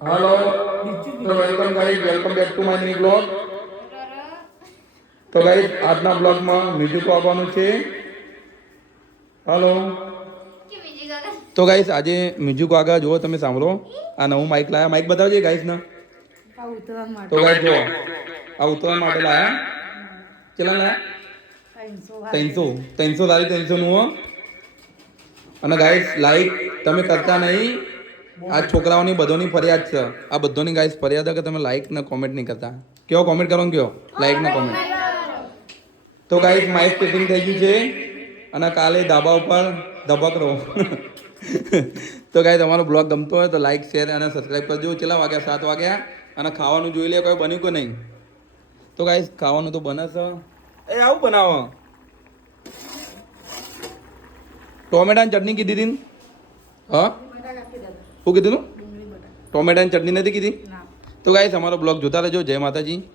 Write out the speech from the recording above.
hello तो welcome guys welcome back to my new blog તો guys આજના બ્લોગમાં મ્યુઝિક આવવાનું છે હેલો તો ગાઈસ આજે મ્યુઝિક આગળ જુઓ તમે સાંભળો આ નવું માઇક લાયા માઇક બતાવજે ગાઈસ ને તો ગાઈસ જો આ ઉતરવા માટે લાયા કેટલા લાયા 300 લાવી 300 નું હો અને ગાઈસ લાઈક તમે કરતા નહીં આ છોકરાઓની બધોની ફરિયાદ છે આ બધોની ગાઈસ ફરિયાદ છે કે તમે લાઈક ને કોમેન્ટ નહીં કરતા કયો કોમેન્ટ કરો ને કયો લાઈક ને કોમેન્ટ તો ગાઈસ માઇક ફિટિંગ થઈ ગયું છે અને કાલે ધાબા ઉપર ધબકરો તો ગાઈસ તમારો બ્લોગ ગમતો હોય તો લાઈક શેર અને સબસ્ક્રાઇબ કરજો કેટલા વાગ્યા 7 વાગ્યા અને ખાવાનું જોઈ લે કોઈ બન્યું કે નહીં તો ગાઈસ ખાવાનું તો બને છે એ આવું બનાવો ટોમેટાની ચટણી કીધી હતી હા શું કીધું ટોમેટાની ચટણી નથી કીધી તો ગાઈસ અમારો બ્લોગ જોતા રહેજો જય માતાજી